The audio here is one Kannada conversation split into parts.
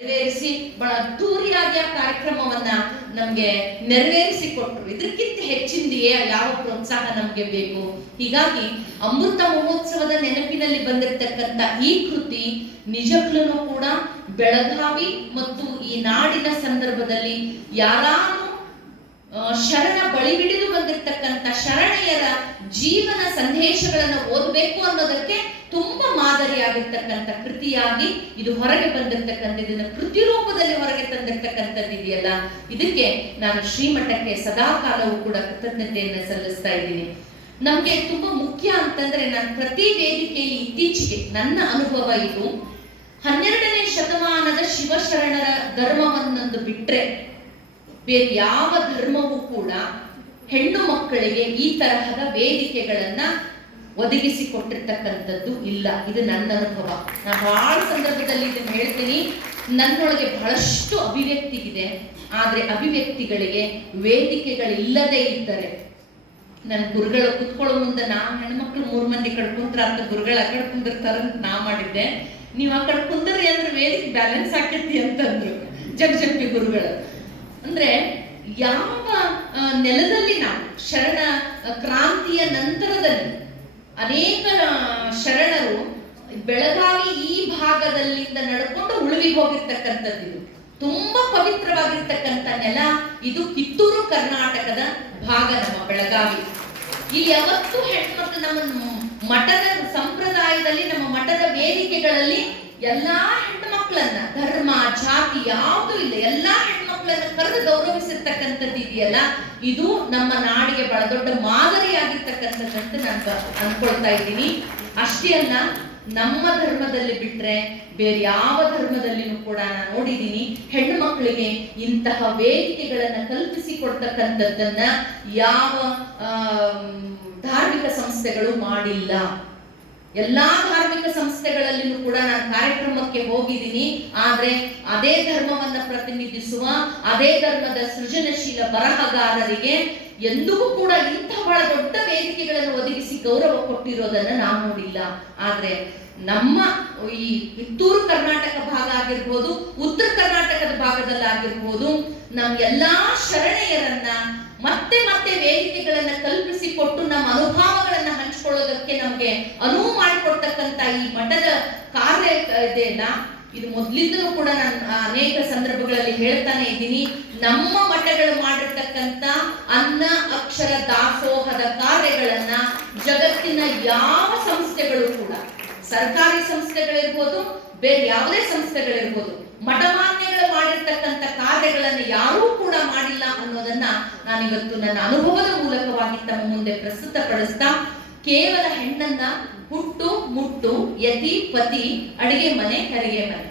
ನೆರವೇರಿಸಿ ಬಹಳ ಅದ್ದೂರಿಯಾಗಿ ಆ ಕಾರ್ಯಕ್ರಮವನ್ನ ನಮ್ಗೆ ನೆರವೇರಿಸಿ ಕೊಟ್ಟರು. ಇದಕ್ಕಿಂತ ಹೆಚ್ಚಿಂದೆಯೇ ಯಾವ ಪ್ರೋತ್ಸಾಹ ನಮ್ಗೆ ಬೇಕು? ಹೀಗಾಗಿ ಅಮೃತ ಮಹೋತ್ಸವದ ನೆನಪಿನಲ್ಲಿ ಬಂದಿರತಕ್ಕಂತ ಈ ಕೃತಿ ನಿಜಕ್ಕೂ ಕೂಡ ಬೆಳಗಾವಿ ಮತ್ತು ಈ ನಾಡಿನ ಸಂದರ್ಭದಲ್ಲಿ ಯಾರಾನು ಶರಣ ಬಳಿ ಹಿಡಿದು ಬಂದಿರತಕ್ಕಂತ ಶರಣೆಯರ ಜೀವನ ಸಂದೇಶಗಳನ್ನು ಓದಬೇಕು ಅನ್ನೋದಕ್ಕೆ ತುಂಬಾ ಮಾದರಿಯಾಗಿರ್ತಕ್ಕಂಥ ಕೃತಿಯಾಗಿ ಇದು ಹೊರಗೆ ಬಂದಿರತಕ್ಕಂಥ, ಇದನ್ನ ಕೃತಿ ರೂಪದಲ್ಲಿ ಹೊರಗೆ ತಂದಿರ್ತಕ್ಕಂಥದ್ದು ಇದೆಯಲ್ಲ, ಇದಕ್ಕೆ ನಾನು ಶ್ರೀಮಠಕ್ಕೆ ಸದಾ ಕಾಲವೂ ಕೂಡ ಕೃತಜ್ಞತೆಯನ್ನು ಸಲ್ಲಿಸ್ತಾ ಇದ್ದೀನಿ. ನಮ್ಗೆ ತುಂಬಾ ಮುಖ್ಯ ಅಂತಂದ್ರೆ, ನಾನು ಪ್ರತಿ ವೇದಿಕೆಯಲ್ಲಿ ಇತ್ತೀಚೆಗೆ ನನ್ನ ಅನುಭವ ಇದು, 12ನೇ ಶತಮಾನದ ಶಿವಶರಣರ ಧರ್ಮವನ್ನೊಂದು ಬಿಟ್ರೆ ಬೇರೆ ಯಾವ ಧರ್ಮವೂ ಕೂಡ ಹೆಣ್ಣು ಮಕ್ಕಳಿಗೆ ಈ ತರಹದ ವೇದಿಕೆಗಳನ್ನ ಒದಗಿಸಿ ಕೊಟ್ಟಿರ್ತಕ್ಕಂಥದ್ದು ಇಲ್ಲ. ಇದು ನನ್ನ ಅನುಭವ. ನಾನು ಬಹಳ ಸಂದರ್ಭದಲ್ಲಿ ಇದನ್ನು ಹೇಳ್ತೀನಿ. ನನ್ನೊಳಗೆ ಬಹಳಷ್ಟು ಅಭಿವ್ಯಕ್ತಿ ಇದೆ, ಆದ್ರೆ ಅಭಿವ್ಯಕ್ತಿಗಳಿಗೆ ವೇದಿಕೆಗಳಿಲ್ಲದೆ ಇದ್ದರೆ, ನನ್ನ ಗುರುಗಳು ಕುತ್ಕೊಳ್ಳೋ ಮುಂದೆ ಹೆಣ್ಮಕ್ಳು 3 ಮಂದಿ ಕಡ್ಕೊಂಡ್ರ ಅಂತ ಗುರುಗಳು ಆ ಕಡೆ ಕುಂದಿರ್ತಾರ ನಾ ಮಾಡಿದ್ದೆ. ನೀವು ಆ ಕಡೆ ಕುಂದ್ರಿ ಅಂದ್ರೆ ವೇದಿಕೆ ಬ್ಯಾಲೆನ್ಸ್ ಆಕೈತಿ ಅಂತಂದ್ರು ಜಗಜಂಪಿ ಗುರುಗಳು. ಅಂದ್ರೆ ಯಾವ ನೆಲದಲ್ಲಿ ನಾವು ಶರಣ ಕ್ರಾಂತಿಯ ನಂತರದಲ್ಲಿ ಅನೇಕ ಶರಣರು ಬೆಳಗಾವಿ ಈ ಭಾಗದಲ್ಲಿಂದ ನಡ್ಕೊಂಡು ಉಳುವಿಗೆ ಹೋಗಿರ್ತಕ್ಕಂಥದ್ದು, ತುಂಬಾ ಪವಿತ್ರವಾಗಿರ್ತಕ್ಕಂಥ ನೆಲ ಇದು. ಕಿತ್ತೂರು ಕರ್ನಾಟಕದ ಭಾಗ ನಮ್ಮ ಬೆಳಗಾವಿ. ಇಲ್ಲಿ ಯಾವತ್ತೂ ಹೆಣ್ಮಕ್ಳು ನಮ್ಮ ಮಠದ ಸಂಪ್ರದಾಯದಲ್ಲಿ, ನಮ್ಮ ಮಠದ ವೇದಿಕೆಗಳಲ್ಲಿ ಎಲ್ಲಾ ಹೆಣ್ಣು ಮಕ್ಕಳನ್ನ ಧರ್ಮ ಜಾತಿ ಯಾವುದೂ ಇಲ್ಲ, ಎಲ್ಲಾ ಹೆಣ್ಮಕ್ಳನ್ನ ಕರೆದು ಗೌರವಿಸಿರ್ತಕ್ಕಂಥದ್ದು ಇದೆಯಲ್ಲ, ಇದು ನಮ್ಮ ನಾಡಿಗೆ ಬಹಳ ದೊಡ್ಡ ಮಾದರಿಯಾಗಿರ್ತಕ್ಕಂಥದ್ದಂತ ನಾನು ಅನ್ಕೊಳ್ತಾ ಇದ್ದೀನಿ. ಅಷ್ಟೇ ಅಲ್ಲ, ನಮ್ಮ ಧರ್ಮದಲ್ಲಿ ಬಿಟ್ರೆ ಬೇರೆ ಯಾವ ಧರ್ಮದಲ್ಲಿನೂ ಕೂಡ ನಾನು ನೋಡಿದ್ದೀನಿ ಹೆಣ್ಣು ಮಕ್ಕಳಿಗೆ ಇಂತಹ ವೇದಿಕೆಗಳನ್ನ ಕಲ್ಪಿಸಿ ಕೊಡ್ತಕ್ಕಂಥದ್ದನ್ನ ಯಾವ ಧಾರ್ಮಿಕ ಸಂಸ್ಥೆಗಳು ಮಾಡಿಲ್ಲ. ಎಲ್ಲಾ ಧಾರ್ಮಿಕ ಸಂಸ್ಥೆಗಳಲ್ಲಿನೂ ಕೂಡ ನಾನು ಕಾರ್ಯಕ್ರಮಕ್ಕೆ ಹೋಗಿದ್ದೀನಿ, ಆದ್ರೆ ಅದೇ ಧರ್ಮವನ್ನ ಪ್ರತಿನಿಧಿಸುವ, ಅದೇ ಧರ್ಮದ ಸೃಜನಶೀಲ ಬರಹಗಾರರಿಗೆ ಎಂದಿಗೂ ಕೂಡ ಇಂಥ ಬಹಳ ದೊಡ್ಡ ವೇದಿಕೆಗಳನ್ನು ಒದಗಿಸಿ ಗೌರವ ಕೊಟ್ಟಿರೋದನ್ನ ನಾವು ನೋಡಿಲ್ಲ. ಆದ್ರೆ ನಮ್ಮ ಈ ಕಿತ್ತೂರು ಕರ್ನಾಟಕ ಭಾಗ ಆಗಿರ್ಬೋದು, ಉತ್ತರ ಕರ್ನಾಟಕದ ಭಾಗದಲ್ಲಾಗಿರ್ಬೋದು, ನಮ್ಮ ಎಲ್ಲಾ ಶರಣೆಯರನ್ನ ಮತ್ತೆ ಮತ್ತೆ ವೇದಿಕೆಗಳನ್ನ ಕಲ್ಪಿಸಿ ಕೊಟ್ಟು ನಮ್ಮ ಅನುಭವಗಳನ್ನ ಹಂಚಿಕೊಳ್ಳೋದಕ್ಕೆ ನಮ್ಗೆ ಅನುವು ಮಾಡಿಕೊಡ್ತಕ್ಕಂತ ಈ ಮಠದ ಕಾರ್ಯ ಇದೆಯಲ್ಲ, ಇದು ಮೊದ್ಲಿಂದಲೂ ಕೂಡ ನಾನು ಅನೇಕ ಸಂದರ್ಭಗಳಲ್ಲಿ ಹೇಳ್ತಾನೆ ಇದ್ದೀನಿ. ನಮ್ಮ ಮಠಗಳು ಮಾಡಿರ್ತಕ್ಕಂಥ ಅನ್ನ ಅಕ್ಷರ ದಾಸೋಹದ ಕಾರ್ಯಗಳನ್ನ ಜಗತ್ತಿನ ಯಾವ ಸಂಸ್ಥೆಗಳು ಕೂಡ, ಸರ್ಕಾರಿ ಸಂಸ್ಥೆಗಳಿರ್ಬೋದು, ಬೇರೆ ಯಾವುದೇ ಸಂಸ್ಥೆಗಳಿರ್ಬೋದು, ಮಠಮಾನ್ಯಗಳು ಮಾಡಿರ್ತಕ್ಕಂಥ ಕಾರ್ಯಗಳನ್ನು ಯಾರೂ ಕೂಡ ಮಾಡಿಲ್ಲ ಅನ್ನೋದನ್ನ ನಾನಿವತ್ತು ನನ್ನ ಅನುಭವದ ಮೂಲಕವಾಗಿ ತಮ್ಮ ಮುಂದೆ ಪ್ರಸ್ತುತಪಡಿಸ್ತಾ, ಕೇವಲ ಹೆಣ್ಣನ್ನ ಹುಟ್ಟು ಮುಟ್ಟು ಯತಿ ಪತಿ ಅಡಿಗೆ ಮನೆ ಕರಿಗೆ ಮನೆ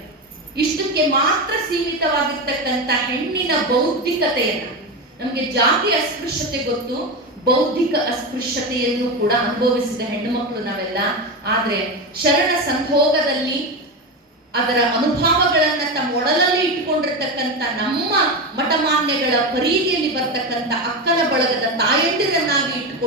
ಇಷ್ಟಕ್ಕೆ ಮಾತ್ರ ಸೀಮಿತವಾಗಿರ್ತಕ್ಕಂಥ ಹೆಣ್ಣಿನ ಬೌದ್ಧಿಕತೆಯನ್ನ, ನಮ್ಗೆ ಜಾತಿ ಅಸ್ಪೃಶ್ಯತೆ ಗೊತ್ತು, ಬೌದ್ಧಿಕ ಅಸ್ಪೃಶ್ಯತೆಯನ್ನು ಕೂಡ ಅನುಭವಿಸಿದ ಹೆಣ್ಣು ಮಕ್ಕಳು ನಾವೆಲ್ಲ. ಆದ್ರೆ ಶರಣ ಸಂಭೋಗದಲ್ಲಿ ಅದರ ಅನುಭವಗಳನ್ನ ತಮ್ಮ ಒಡಲಲ್ಲಿ ಇಟ್ಟುಕೊಂಡಿರ್ತಕ್ಕಂಥ ನಮ್ಮ ಮಠಮಾನ್ಯಗಳ ಪರಿಧಿಯಲ್ಲಿ ಬರ್ತಕ್ಕಂಥ ಅಕ್ಕನ ಬಳಗದ ತಾಯಂದಿರನ್ನಾಗಿ ಇಟ್ಟುಕೊಂಡು